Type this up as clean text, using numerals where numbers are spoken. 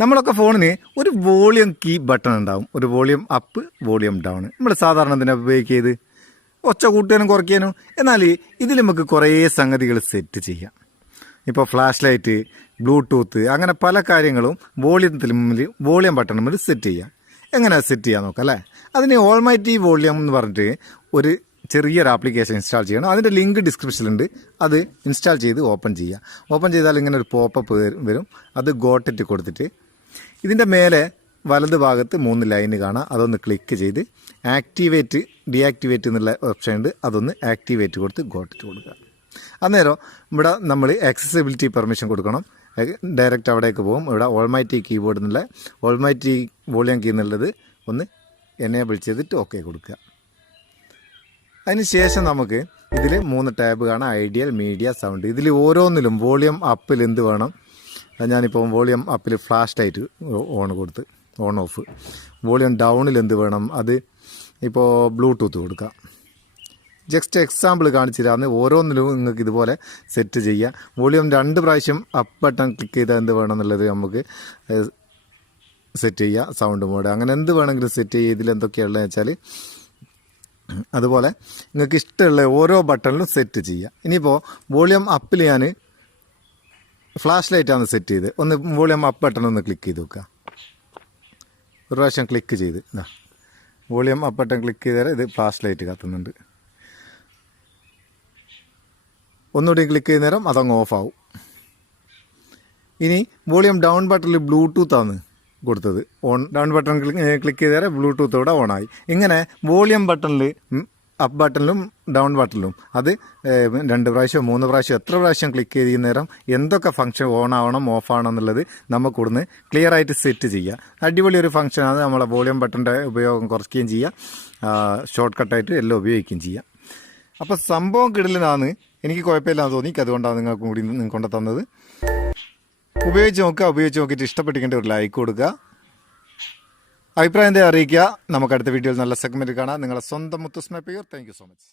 നമ്മളൊക്കെ ഫോണിന് ഒരു വോളിയം കീ ബട്ടൺ ഉണ്ടാവും, ഒരു വോളിയം അപ്പ് വോളിയം ഡൗൺ. നമ്മൾ സാധാരണ എന്തിനാ ഉപയോഗിക്കുന്നത്? ഒച്ച കൂട്ടാനും കുറയ്ക്കാനും. എന്നാൽ ഇതിൽ നമുക്ക് കുറേ സംഗതികൾ സെറ്റ് ചെയ്യാം. ഇപ്പോൾ ഫ്ലാഷ് ലൈറ്റ്, ബ്ലൂടൂത്ത്, അങ്ങനെ പല കാര്യങ്ങളും വോളിയം ബട്ടൺ നമ്മൾ സെറ്റ് ചെയ്യാം. എങ്ങനെ സെറ്റ് ചെയ്യാൻ നോക്കാം അല്ലേ? അതിന് ഓൾമൈറ്റി വോളിയം എന്ന് പറഞ്ഞിട്ട് ഒരു ചെറിയൊരു ആപ്ലിക്കേഷൻ ഇൻസ്റ്റാൾ ചെയ്യണം. അതിൻ്റെ ലിങ്ക് ഡിസ്ക്രിപ്ഷനിലുണ്ട്. അത് ഇൻസ്റ്റാൾ ചെയ്ത് ഓപ്പൺ ചെയ്യുക. ഓപ്പൺ ചെയ്താൽ ഇങ്ങനെ ഒരു പോപ്പപ്പ് വരും. അത് ഗോട്ടിട്ട് കൊടുത്തിട്ട് ഇതിൻ്റെ മേലെ വലത് ഭാഗത്ത് 3 ലൈന് കാണാം. അതൊന്ന് ക്ലിക്ക് ചെയ്ത് ആക്ടിവേറ്റ് ഡീആക്ടിവേറ്റ് എന്നുള്ള ഓപ്ഷൻ ഉണ്ട്. അതൊന്ന് ആക്ടിവേറ്റ് കൊടുത്ത് ഗോട്ടിട്ട് കൊടുക്കുക. അന്നേരം ഇവിടെ നമ്മൾ ആക്സസിബിലിറ്റി പെർമിഷൻ കൊടുക്കണം. ഡയറക്റ്റ് അവിടേക്ക് പോകും. ഇവിടെ ഓൾമൈറ്റി കീബോർഡ് എന്നുള്ള ഓൾമൈറ്റി വോളിയം കീ എന്നുള്ളത് ഒന്ന് എനേബിൾ ചെയ്തിട്ട് ഓക്കെ കൊടുക്കുക. അതിന് ശേഷം നമുക്ക് ഇതിൽ 3 ടാബ് കാണാം: ഐഡിയൽ, മീഡിയ, സൗണ്ട്. ഇതിൽ ഓരോന്നിലും വോളിയം അപ്പിൽ എന്ത് വേണം? ഞാനിപ്പോൾ വോളിയം അപ്പിൽ flash light on off. Volume ഡൗണിൽ എന്ത് വേണം? അത് ഇപ്പോൾ ബ്ലൂടൂത്ത് കൊടുക്കുക. ജസ്റ്റ് എക്സാമ്പിൾ കാണിച്ചിട്ടാണ്. ഓരോന്നിലും നിങ്ങൾക്ക് ഇതുപോലെ സെറ്റ് ചെയ്യുക. വോളിയം 2 പ്രാവശ്യം അപ്പ് ബട്ടൺ ക്ലിക്ക് ചെയ്താൽ എന്ത് വേണം എന്നുള്ളത് നമുക്ക് സെറ്റ് ചെയ്യുക. സൗണ്ട് മോഡ്, അങ്ങനെ എന്ത് വേണമെങ്കിലും സെറ്റ് ചെയ്യുക. ഇതിൽ എന്തൊക്കെയുള്ളതെന്ന് വെച്ചാൽ അതുപോലെ നിങ്ങൾക്ക് ഇഷ്ടമുള്ള ഓരോ ബട്ടണിലും സെറ്റ് ചെയ്യുക. ഇനിയിപ്പോൾ വോളിയം അപ്പിൽ ഞാൻ ഫ്ലാഷ് ലൈറ്റാണ് സെറ്റ് ചെയ്ത്. ഒന്ന് വോളിയം അപ്പ് ബട്ടൺ ഒന്ന് ക്ലിക്ക് ചെയ്ത് വെക്കുക. ഒരു പ്രാവശ്യം ക്ലിക്ക് ചെയ്ത് വോളിയം അപ്പ് ബട്ടൺ ക്ലിക്ക് ചെയ്താൽ ഇത് ഫ്ലാഷ് ലൈറ്റ് കത്തുന്നുണ്ട്. ഒന്നുകൂടി ക്ലിക്ക് ചെയ്യുന്ന നേരം അതങ്ങ് ഓഫാവും. ഇനി വോളിയം ഡൗൺ ബട്ടണിൽ ബ്ലൂടൂത്താണ് കൊടുത്തത്. ഡൗൺ ബട്ടൺ ക്ലിക്ക് ചെയ്താൽ ബ്ലൂടൂത്ത് ഇവിടെ ഓണായി. ഇങ്ങനെ വോളിയം ബട്ടണിൽ അപ്പ് ബട്ടണിലും ഡൗൺ ബട്ടണിലും അത് 2 പ്രാവശ്യം 3 പ്രാവശ്യം എത്ര പ്രാവശ്യം ക്ലിക്ക് ചെയ്യുന്ന നേരം എന്തൊക്കെ ഫംഗ്ഷൻ ഓൺ ആവണം ഓഫ് ആവണം എന്നുള്ളത് നമുക്ക് ഇവിടുന്ന് ക്ലിയർ ആയിട്ട് സെറ്റ് ചെയ്യുക. അടിപൊളി ഒരു ഫംഗ്ഷനാണ്. നമ്മളെ വോളിയം ബട്ടൻ്റെ ഉപയോഗം കുറയ്ക്കുകയും ചെയ്യുക, ഷോർട്ട് കട്ടായിട്ട് എല്ലാം ഉപയോഗിക്കുകയും ചെയ്യുക. അപ്പോൾ സംഭവം കിടലിനാണ്. എനിക്ക് കുഴപ്പമില്ലാന്ന് തോന്നി. അതുകൊണ്ടാണ് നിങ്ങൾക്ക് കൂടി കൊണ്ടു തന്നത്. ഉപയോഗിച്ച് നോക്കിയിട്ട് ഇഷ്ടപ്പെട്ടിട്ട് ഒരു ലൈക്ക് കൊടുക്കുക. അഭിപ്രായം അറിയിക്കുക. നമുക്ക് അടുത്ത വീഡിയോയിൽ നല്ല സെഗ്മെൻറ്റ് കാണാം. നിങ്ങളെ സ്വന്തം Muthus Meppayur. Thank you so much.